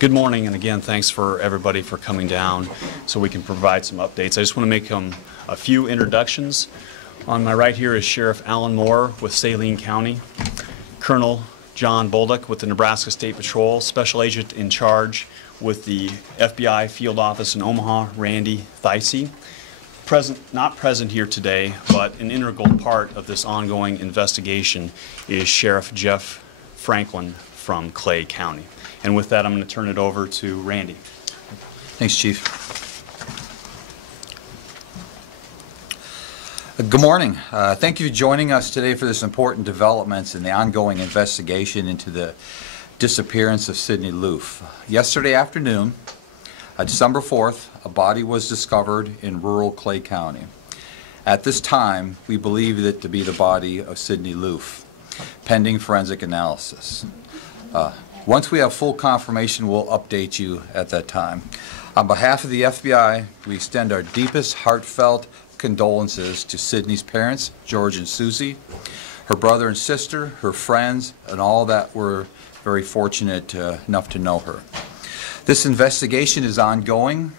Good morning, and again, thanks for everybody for coming down so we can provide some updates. I just want to make a few introductions. On my right here is Sheriff Alan Moore with Saline County, Colonel John Bolduc with the Nebraska State Patrol, Special Agent in charge with the FBI Field Office in Omaha, Randy Theise. Not present here today, but an integral part of this ongoing investigation is Sheriff Jeff Franklin from Clay County. And with that, I'm going to turn it over to Randy. Thanks, Chief. Good morning. Thank you for joining us today for this important developments in the ongoing investigation into the disappearance of Sidney Loof. Yesterday afternoon, December 4th, a body was discovered in rural Clay County. At this time, we believe it to be the body of Sidney Loof, pending forensic analysis. Once we have full confirmation, we'll update you at that time. On behalf of the FBI, we extend our deepest heartfelt condolences to Sidney's parents, George and Susie, her brother and sister, her friends, and all that were very fortunate enough to know her. This investigation is ongoing,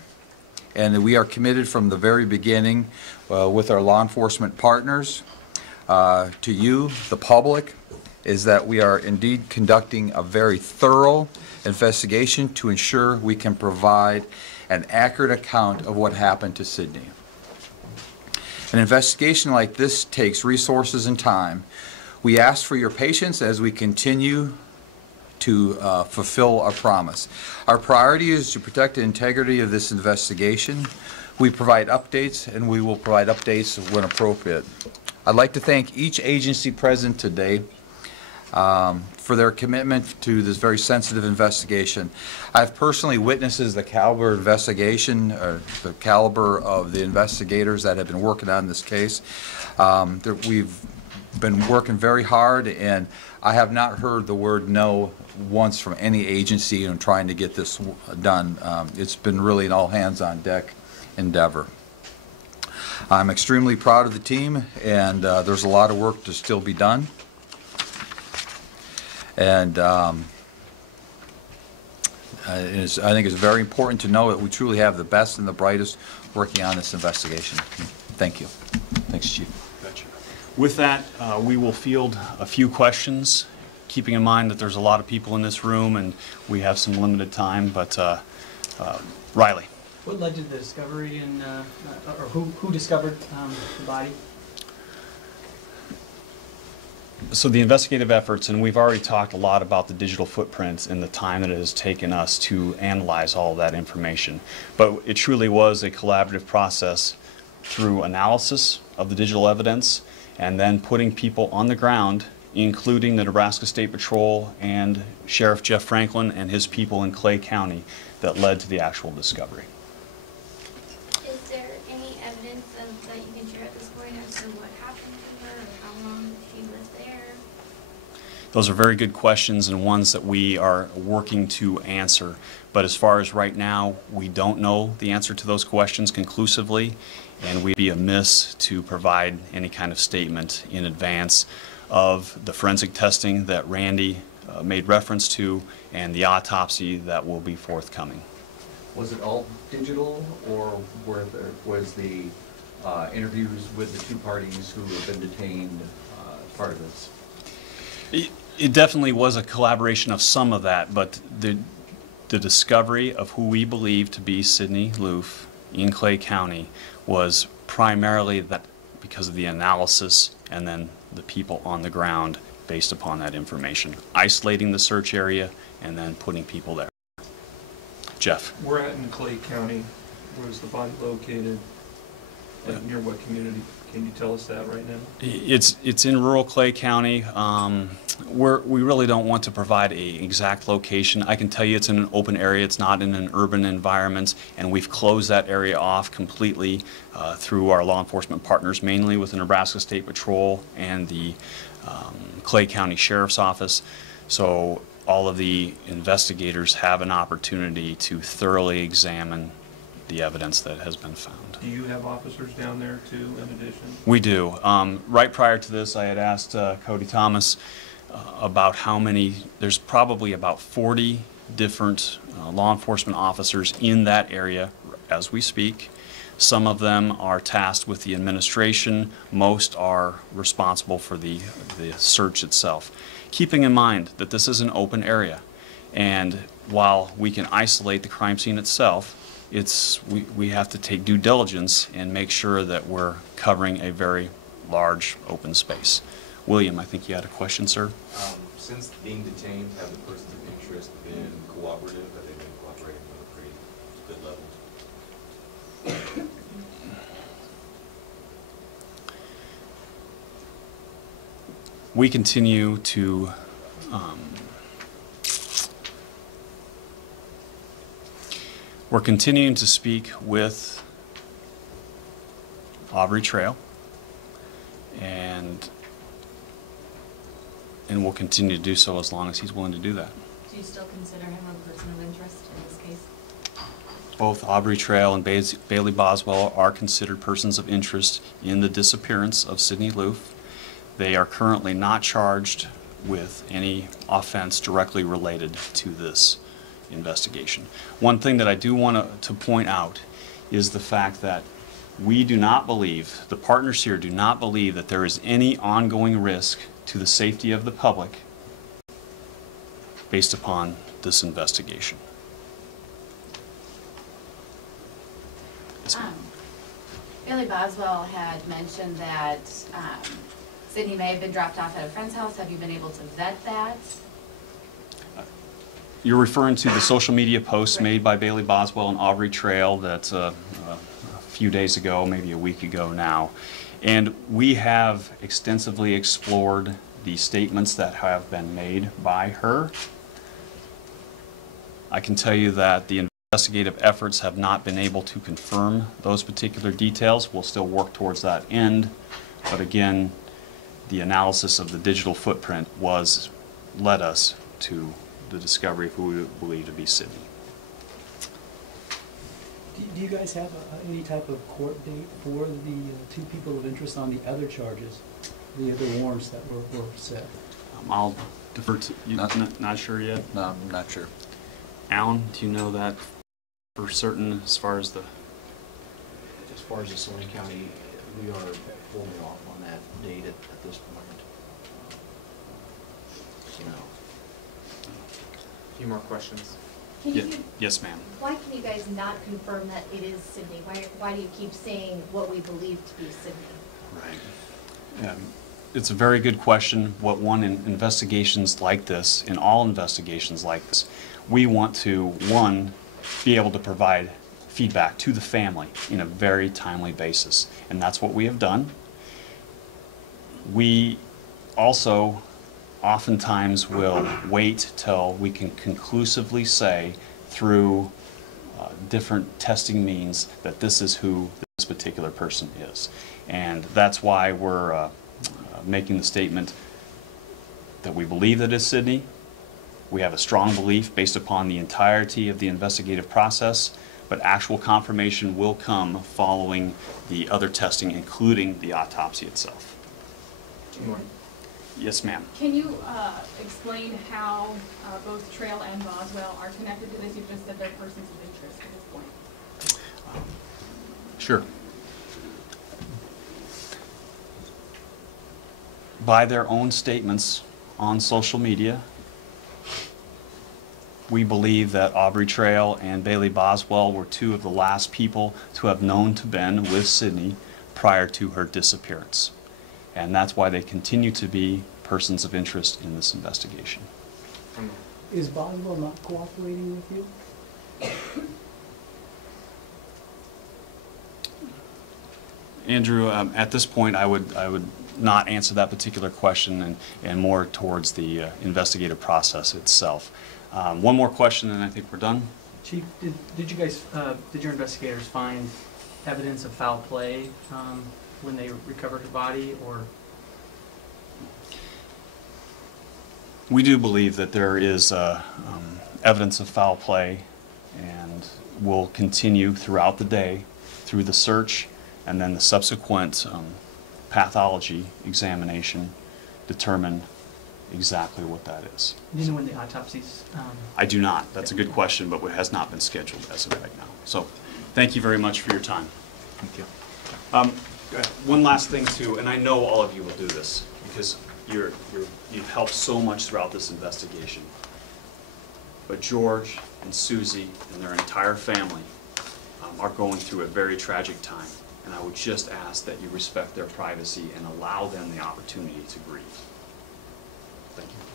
and we are committed from the very beginning with our law enforcement partners to you, the public, is that we are indeed conducting a very thorough investigation to ensure we can provide an accurate account of what happened to Sidney. An investigation like this takes resources and time. We ask for your patience as we continue to fulfill our promise. Our priority is to protect the integrity of this investigation. We provide updates, and we will provide updates when appropriate. I'd like to thank each agency present today for their commitment to this very sensitive investigation. I've personally witnessed the caliber of investigation, the caliber of the investigators that have been working on this case. We've been working very hard, and I have not heard the word no once from any agency in trying to get this done. It's been really an all-hands-on-deck endeavor. I'm extremely proud of the team, and there's a lot of work to still be done. And I think it's very important to know that we truly have the best and the brightest working on this investigation. Thank you. Thanks, Chief. Gotcha. With that, we will field a few questions, keeping in mind that there's a lot of people in this room and we have some limited time. But Riley. What led to the discovery or who discovered the body? So the investigative efforts, and we've already talked a lot about the digital footprints and the time that it has taken us to analyze all of that information. But it truly was a collaborative process through analysis of the digital evidence and then putting people on the ground, including the Nebraska State Patrol and Sheriff Jeff Franklin and his people in Clay County, that led to the actual discovery. Is there any evidence that you can share at this point as to what happened to her or how long she was there? Those are very good questions and ones that we are working to answer. But as far as right now, we don't know the answer to those questions conclusively, and we'd be amiss to provide any kind of statement in advance of the forensic testing that Randy made reference to and the autopsy that will be forthcoming. Was it all digital, or was the interviews with the two parties who have been detained part of this? It definitely was a collaboration of some of that, but the discovery of who we believe to be Sidney Loof in Clay County was primarily that because of the analysis and then the people on the ground based upon that information, isolating the search area and then putting people there. Jeff. We're at in Clay County. Where's the body located? Like near what community? Can you tell us that right now? It's in rural Clay County. We really don't want to provide an exact location. I can tell you it's in an open area. It's not in an urban environment, and we've closed that area off completely through our law enforcement partners, mainly with the Nebraska State Patrol and the Clay County Sheriff's Office. So all of the investigators have an opportunity to thoroughly examine the evidence that has been found. Do you have officers down there too, in addition? We do. Right prior to this, I had asked Cody Thomas about how many. There's probably about 40 different law enforcement officers in that area as we speak. Some of them are tasked with the administration. Most are responsible for the search itself. Keeping in mind that this is an open area, and while we can isolate the crime scene itself, we have to take due diligence and make sure that we're covering a very large open space. William, I think you had a question, sir? Since being detained, have the persons of interest been cooperative? Have they been cooperating at a pretty good level? We continue to we're continuing to speak with Aubrey Trail, and we'll continue to do so as long as he's willing to do that. Do you still consider him a person of interest in this case? Both Aubrey Trail and Bailey Boswell are considered persons of interest in the disappearance of Sidney Loof. They are currently not charged with any offense directly related to this investigation. One thing that I do want to point out is the fact that we do not believe, the partners here do not believe, that there is any ongoing risk to the safety of the public based upon this investigation. Yes, ma'am. Bailey Boswell had mentioned that Sidney may have been dropped off at a friend's house. Have you been able to vet that? You're referring to the social media posts made by Bailey Boswell and Aubrey Trail that a few days ago, maybe a week ago now. And we have extensively explored the statements that have been made by her. I can tell you that the investigative efforts have not been able to confirm those particular details. We'll still work towards that end. But again, the analysis of the digital footprint led us to the discovery of who we believe to be Sidney. Do you guys have any type of court date for the two people of interest on the other charges, the other warrants that were set? I'll defer to you. Not sure yet? No, I'm not sure. Alan, do you know that for certain as far as the... As far as the Saline County, we are holding off on that date at this point. So, A few more questions. Yes, ma'am. Why can you guys not confirm that it is Sidney? Why do you keep saying what we believe to be Sidney? Right. It's a very good question. What one in investigations like this, in all investigations like this, we want to, one, be able to provide feedback to the family in a very timely basis. And that's what we have done. We also oftentimes will wait till we can conclusively say through different testing means that this is who this particular person is. And that's why we're making the statement that we believe that it's Sidney. We have a strong belief based upon the entirety of the investigative process, but actual confirmation will come following the other testing, including the autopsy itself. Yes, ma'am. Can you explain how both Trail and Boswell are connected to this? You've just said they're persons of interest at this point. Sure. By their own statements on social media, we believe that Aubrey Trail and Bailey Boswell were two of the last people to have known to been with Sidney prior to her disappearance. And that's why they continue to be persons of interest in this investigation. Is Boswell not cooperating with you? Andrew, at this point, I would not answer that particular question and more towards the investigative process itself. One more question, and I think we're done. Chief, did your investigators find evidence of foul play when they recovered her body, or? We do believe that there is evidence of foul play, and will continue throughout the day through the search and then the subsequent pathology examination determine exactly what that is. Do you know when the autopsies, I do not. That's a good question, but it has not been scheduled as of right now. So, thank you very much for your time. Thank you. One last thing too, and I know all of you will do this because you've helped so much throughout this investigation. But George and Susie and their entire family are going through a very tragic time. And I would just ask that you respect their privacy and allow them the opportunity to grieve. Thank you.